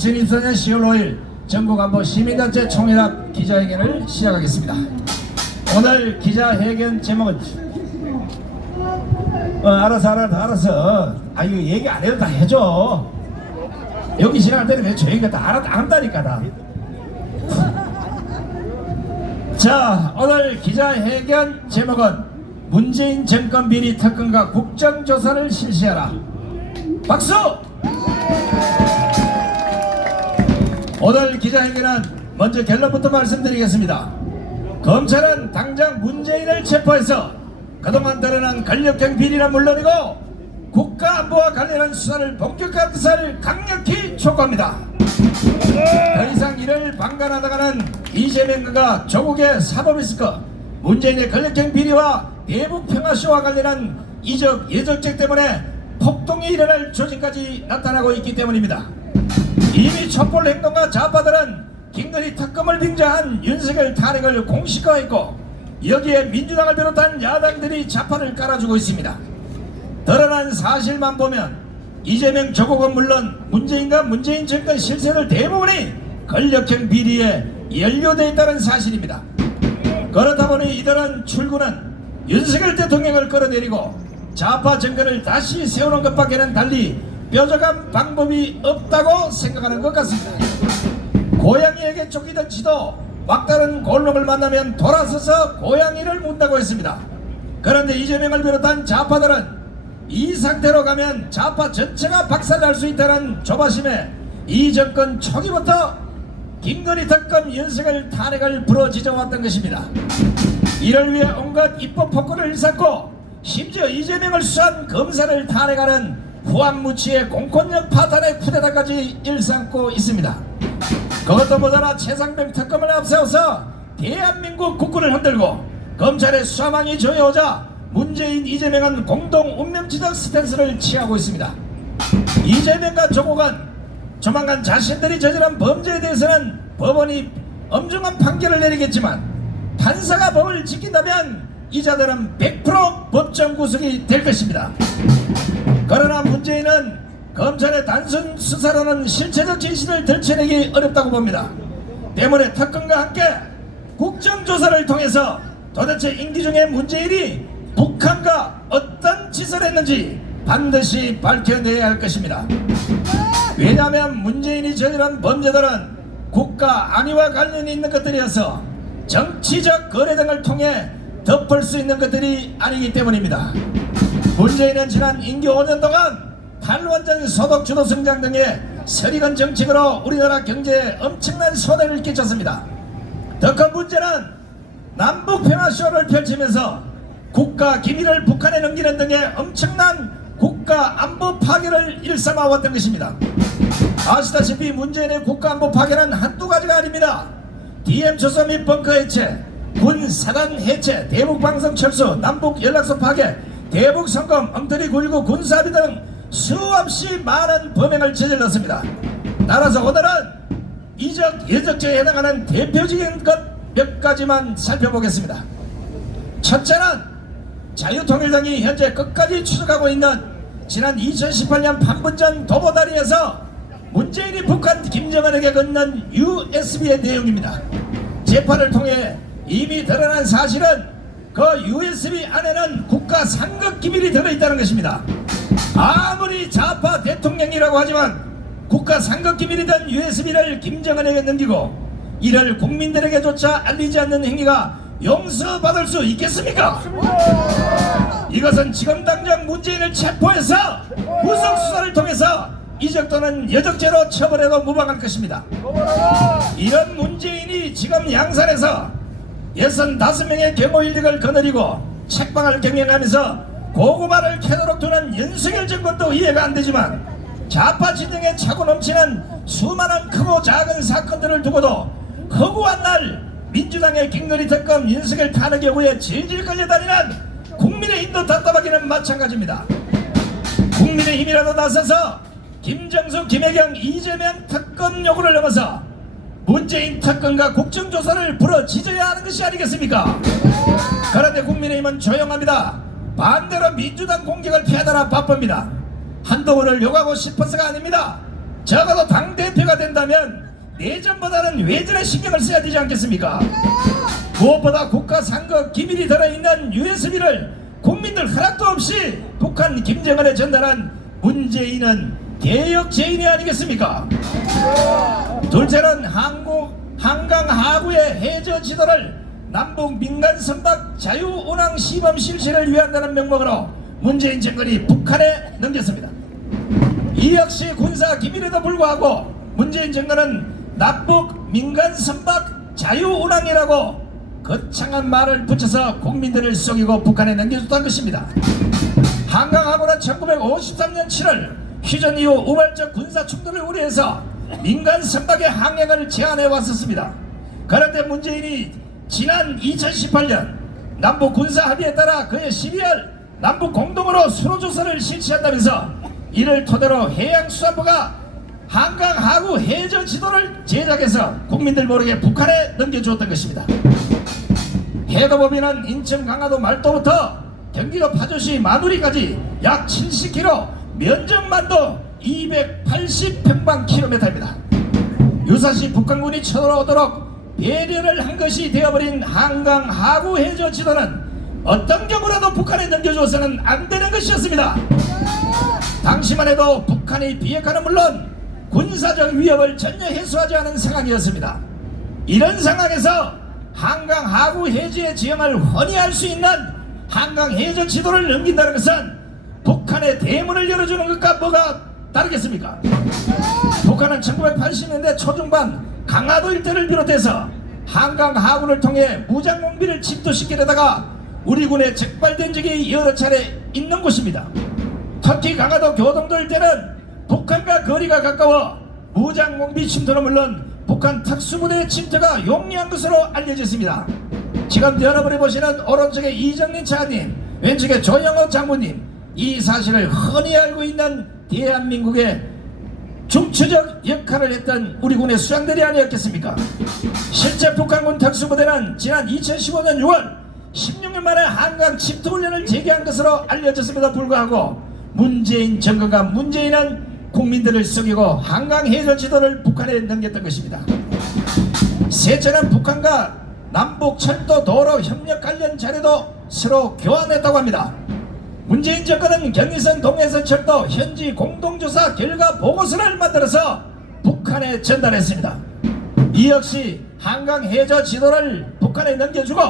2024년 10월 5일 전국안보 시민단체 총연합 기자회견을 시작하겠습니다. 오늘 기자회견 제목은 알아서 이거 얘기 안 해도 다 해줘. 여기 지나갈 때는 왜 저희가 다 안다니까 다. 자, 오늘 기자회견 제목은 문재인 정권 비리 특검과 국정조사를 실시하라. 박수! 오늘 기자회견은 먼저 결론부터 말씀드리겠습니다. 검찰은 당장 문재인을 체포해서 그동안 드러난 권력형 비리는 물론이고 국가안보와 관련한 수사를 본격화할 것을 강력히 촉구합니다. 더 이상 이를 방관하다가는 이재명과 조국의 사법리스크, 문재인의 권력형 비리와 대북 평화쇼와 관련한 이적 예적죄 때문에 폭동이 일어날 조짐까지 나타나고 있기 때문입니다. 이미 촛불 행동가 좌파들은 김건희 특검을 빙자한 윤석열 탄핵을 공식화했고 여기에 민주당을 비롯한 야당들이 좌파를 깔아주고 있습니다. 드러난 사실만 보면 이재명 조국은 물론 문재인과 문재인 정권 실세들 대부분이 권력형 비리에 연루되어 있다는 사실입니다. 그렇다 보니 이들은 출구는 윤석열 대통령을 끌어내리고 좌파 정권을 다시 세우는 것밖에는 달리 뾰족한 방법이 없다고 생각하는 것 같습니다. 고양이에게 쫓기던 지도 막다른 골목을 만나면 돌아서서 고양이를 문다고 했습니다. 그런데 이재명을 비롯한 좌파들은 이 상태로 가면 좌파 전체가 박살날 수 있다는 조바심에 이 정권 초기부터 김건희 특검 윤석열 탄핵을 부러지져왔던 것입니다. 이를 위해 온갖 입법 폭거를 일삼고 심지어 이재명을 수사한 검사를 탄핵하는 후한무치의 공권력 파탄의 쿠데타까지 일삼고 있습니다. 그것도 모자라 최상병 특검을 앞세워서 대한민국 국군을 흔들고 검찰의 수사망이 조여오자 문재인 이재명은 공동 운명지적 스탠스를 취하고 있습니다. 이재명과 조국은 조만간 자신들이 저지른 범죄에 대해서는 법원이 엄중한 판결을 내리겠지만 판사가 법을 지킨다면 이자들은 100% 법정 구속이 될 것입니다. 그러나 문재인은 검찰의 단순 수사로는 실체적 진실을 들춰내기 어렵다고 봅니다. 때문에 특검과 함께 국정조사를 통해서 도대체 임기 중에 문재인이 북한과 어떤 짓을 했는지 반드시 밝혀내야 할 것입니다. 왜냐하면 문재인이 저지른 범죄들은 국가 안위와 관련이 있는 것들이어서 정치적 거래 등을 통해 덮을 수 있는 것들이 아니기 때문입니다. 문재인은 지난 임기 5년 동안 탈원전 소득 주도 성장 등의 세리건 정책으로 우리나라 경제에 엄청난 손해를 끼쳤습니다. 더 큰 문제는 남북 평화쇼를 펼치면서 국가 기밀을 북한에 넘기는 등의 엄청난 국가 안보 파괴를 일삼아왔던 것입니다. 아시다시피 문재인의 국가 안보 파괴는 한두 가지가 아닙니다. DM 초소 및 벙커 해체, 군 사단 해체, 대북 방송 철수, 남북 연락소 파괴, 대북 성검, 엉터리 9.19 군사합의 등 수없이 많은 범행을 저질렀습니다. 따라서 오늘은 이적 예적죄에 해당하는 대표적인 것 몇 가지만 살펴보겠습니다. 첫째는 자유통일당이 현재 끝까지 추적하고 있는 지난 2018년 판문점 도보다리에서 문재인이 북한 김정은에게 건넨 USB의 내용입니다. 재판을 통해 이미 드러난 사실은 그 USB 안에는 국가 상급 기밀이 들어있다는 것입니다. 아무리 좌파 대통령이라고 하지만 국가 상급 기밀이 된 USB를 김정은에게 넘기고 이를 국민들에게조차 알리지 않는 행위가 용서받을 수 있겠습니까? 이것은 지금 당장 문재인을 체포해서 구속수사를 통해서 이적 또는 여적죄로 처벌해도 무방할 것입니다. 이런 문재인이 지금 양산에서 65명의 경호 인력을 거느리고 책방을 경영하면서 고구마를 캐도록 두는 윤석열 정권도 이해가 안되지만 좌파 진영에 차고 넘치는 수많은 크고 작은 사건들을 두고도 허구한 날 민주당의 김건희 특검 윤석열 탄핵 여부에 질질 끌려다니는 국민의힘도 답답하기는 마찬가지입니다. 국민의힘이라도 나서서 김정수, 김혜경, 이재명 특검 요구를 넘어서 문재인 특검과 국정조사를 부러지져야 하는 것이 아니겠습니까? 그런데 국민의힘은 조용합니다. 반대로 민주당 공격을 피하느라 바쁩니다. 한동훈을 욕하고 싶어서가 아닙니다. 적어도 당대표가 된다면 내전보다는 외전에 신경을 써야 되지 않겠습니까? 무엇보다 국가 상급 기밀이 들어있는 USB를 국민들 허락도 없이 북한 김정은에 전달한 문재인은 개혁죄인이 아니겠습니까? 둘째는 한강 하구의 해저 지도를 남북 민간 선박 자유운항 시범 실시를 위한다는 명목으로 문재인 정권이 북한에 넘겼습니다. 이 역시 군사 기밀에도 불구하고 문재인 정권은 남북 민간 선박 자유운항이라고 거창한 말을 붙여서 국민들을 속이고 북한에 넘겨줬다는 것입니다. 한강하구는 1953년 7월 휴전 이후 우발적 군사 충돌을 우려해서 민간 선박의 항행을 제한해 왔었습니다. 그런데 문재인이 지난 2018년 남북 군사 합의에 따라 그해 12월 남북 공동으로 수로조사를 실시한다면서 이를 토대로 해양수산부가 한강 하구 해저 지도를 제작해서 국민들 모르게 북한에 넘겨주었던 것입니다. 해도범위는 인천 강화도 말도부터 경기도 파주시 마누리까지 약 70km, 면적만도 280평방킬로미터입니다. 유사시 북한군이 쳐들어오도록 배려를 한 것이 되어버린 한강 하구 해저 지도는 어떤 경우라도 북한에 넘겨줘서는 안 되는 것이었습니다. 당시만 해도 북한의 비핵화는 물론 군사적 위협을 전혀 해소하지 않은 상황이었습니다. 이런 상황에서 한강 하구 해저의 지형을 훤히 알 수 있는 한강 해저 지도를 넘긴다는 것은 북한의 대문을 열어주는 것과 뭐가 다르겠습니까? 북한은 1980년대 초중반 강화도 일대를 비롯해서 한강 하구를 통해 무장공비를 침투시키려다가 우리 군에 적발된 적이 여러 차례 있는 곳입니다. 특히 강화도 교동도 일대는 북한과 거리가 가까워 무장공비 침투는 물론 북한 특수부대의 침투가 용이한 것으로 알려졌습니다. 지금 여러분이 보시는 오른쪽에 이정린 차관님, 왼쪽에 조영호 장군님, 이 사실을 흔히 알고 있는 대한민국의 중추적 역할을 했던 우리 군의 수장들이 아니었겠습니까? 실제 북한군 특수부대는 지난 2015년 6월 16년 만에 한강 침투훈련을 재개한 것으로 알려졌음에도 불구하고 문재인 정권과 문재인은 국민들을 속이고 한강 해저 지도를 북한에 넘겼던 것입니다. 셋째는 북한과 남북 철도 도로 협력 관련 자료도 서로 교환했다고 합니다. 문재인 정권은 경의선 동해선 철도 현지 공동조사 결과 보고서를 만들어서 북한에 전달했습니다. 이 역시 한강 해저 지도를 북한에 넘겨주고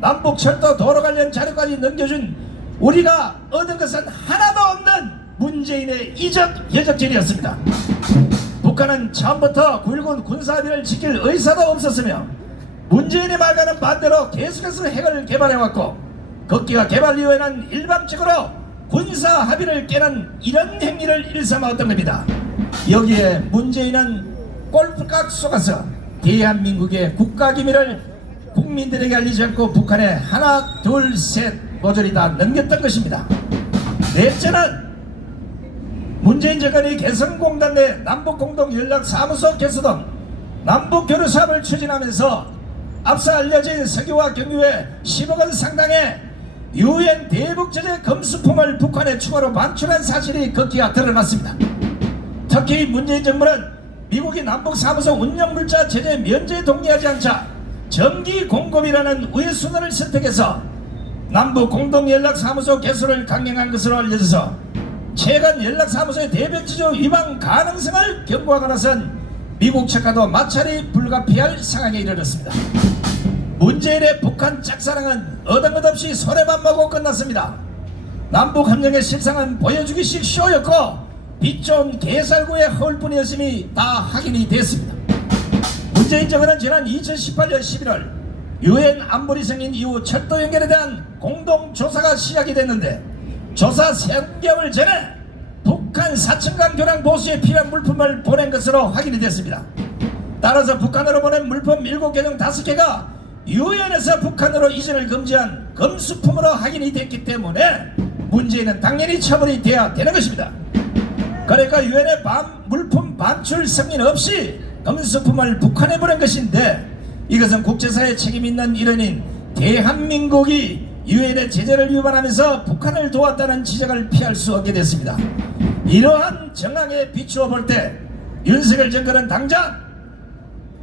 남북 철도 도로 관련 자료까지 넘겨준 우리가 얻은 것은 하나도 없는 문재인의 이적 여적질이었습니다. 북한은 처음부터 9.19 군사합의를 지킬 의사도 없었으며 문재인의 말과는 반대로 계속해서 핵을 개발해왔고 거기가 개발 이후에는 일방적으로 군사합의를 깨는 이런 행위를 일삼아왔던 겁니다. 여기에 문재인은 골프각 속아서 대한민국의 국가기밀을 국민들에게 알리지 않고 북한에 하나 둘 셋 모조리 다 넘겼던 것입니다. 넷째는 문재인 정권이 개성공단 내 남북공동연락사무소 개소 등 남북교류사업을 추진하면서 앞서 알려진 석유와 경유에 10억 원 상당의 UN 대북제재 금수품을 북한에 추가로 반출한 사실이 급기야 드러났습니다. 특히 문재인 정부는 미국이 남북사무소 운영물자 제재 면제에 동의하지 않자 정기 공급이라는 우회순환을 선택해서 남북공동연락사무소 개소를 강행한 것으로 알려져서 최근 연락사무소의 대변지조 위반 가능성을 경고하고 나선 미국 측과도 마찰이 불가피할 상황에 이르렀습니다. 문재인의 북한 짝사랑은 얻은 것 없이 손해만 보고 끝났습니다. 남북협력의 실상은 보여주기식 쇼였고 빛 좋은 개살구의 허울뿐이었음이 다 확인이 됐습니다. 문재인 정부는 지난 2018년 11월 UN 안보리 생긴 이후 철도 연결에 대한 공동조사가 시작이 됐는데 조사 3개월 전에 북한 4층간 교량 보수에 필요한 물품을 보낸 것으로 확인이 됐습니다. 따라서 북한으로 보낸 물품 7개 중 5개가 유엔에서 북한으로 이전을 금지한 금수품으로 확인이 됐기 때문에 문제는 당연히 처벌이 돼야 되는 것입니다. 그러니까 유엔의 물품 반출 승인 없이 금수품을 북한에 보낸 것인데 이것은 국제사회 책임 있는 일원인 대한민국이 유엔의 제재를 위반하면서 북한을 도왔다는 지적을 피할 수 없게 됐습니다. 이러한 정황에 비추어 볼 때 윤석열 정권은 당장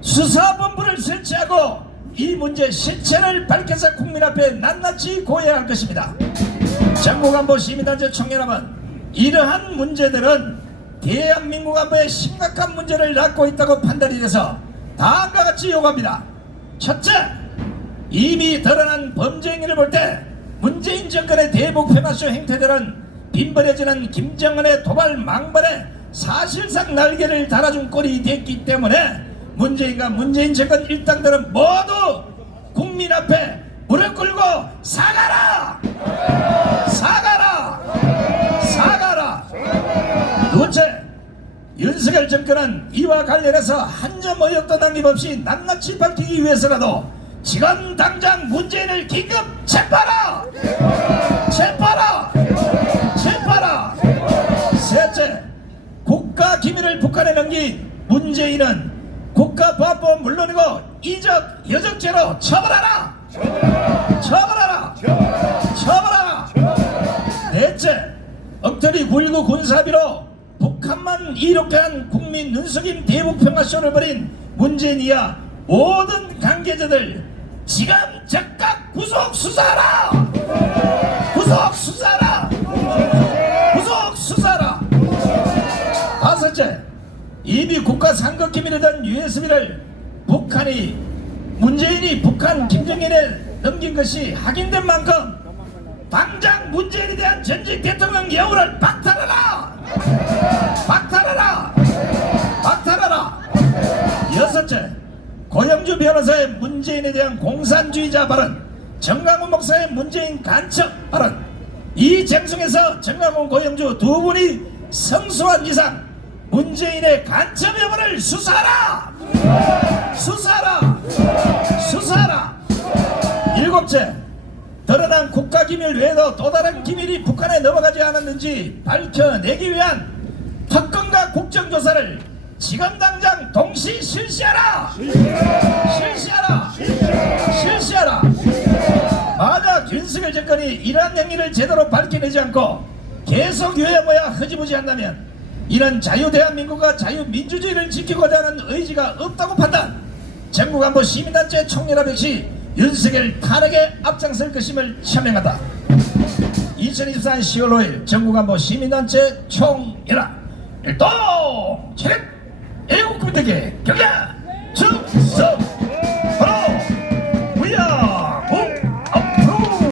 수사본부를 설치하고 이 문제 실체를 밝혀서 국민 앞에 낱낱이 고해야 할 것입니다. 정부간부 시민단체 총연합은 이러한 문제들은 대한민국 안보에 심각한 문제를 낳고 있다고 판단이 돼서 다음과 같이 요구합니다. 첫째, 이미 드러난 범죄 행위를 볼 때 문재인 정권의 대북 평화쇼 행태들은 빈번해지는 김정은의 도발 망발에 사실상 날개를 달아준 꼴이 됐기 때문에 문재인과 문재인 정권 일당들은 모두 국민 앞에 무릎 꿇고 사과라! 사과라! 사과라! 둘째, 윤석열 정권은 이와 관련해서 한 점 의혹도 남김없이 낱낱이 밝히기 위해서라도 지금 당장 문재인을 긴급 체포하라! 체포하라! 체포하라! 셋째, 국가 기밀을 북한에 넘긴 문재인은 국가보안법 물론이고 이적 여적죄로 처벌하라! 처벌하라! 처벌하라! 넷째, 엉터리 9.19 군사비로 북한만 이롭게 한 국민 눈속임 대북평화쇼를 벌인 문재인이야 모든 관계자들 지금 즉각 구속 수사하라! 구속 수사하라! 구속 수사하라! 다섯째, 이미 국가 상급 기밀이던 USB를 문재인이 북한 김정일에 넘긴 것이 확인된 만큼 당장 문재인에 대한 전직 대통령 여우를 박탈하라! 박탈하라! 박탈하라! 여섯째, 고영주 변호사의 문재인에 대한 공산주의자 발언, 정강훈 목사의 문재인 간첩 발언, 이 쟁송에서 정강훈 고영주 두 분이 성수한 이상 문재인의 간첩 여부를 수사하라! 수사하라! 수사하라! 일곱째, 드러난 국가기밀 외에도 또 다른 기밀이 북한에 넘어가지 않았는지 밝혀내기 위한 특검과 국정조사를 지금 당장 동시 실시하라! 실시하라! 실시하라! 만약 윤석열 정권이 이러한 행위를 제대로 밝혀내지 않고 계속 요야모야 흐지부지 한다면 이는 자유대한민국과 자유민주주의를 지키고자 하는 의지가 없다고 판단, 정부간부 시민단체 총연합 역시 윤석열 탄핵에 앞장설 것임을 천명한다. 2024년 10월 5일 정부간부 시민단체 총연합 일동 차렷 애국군대계 경례 충성!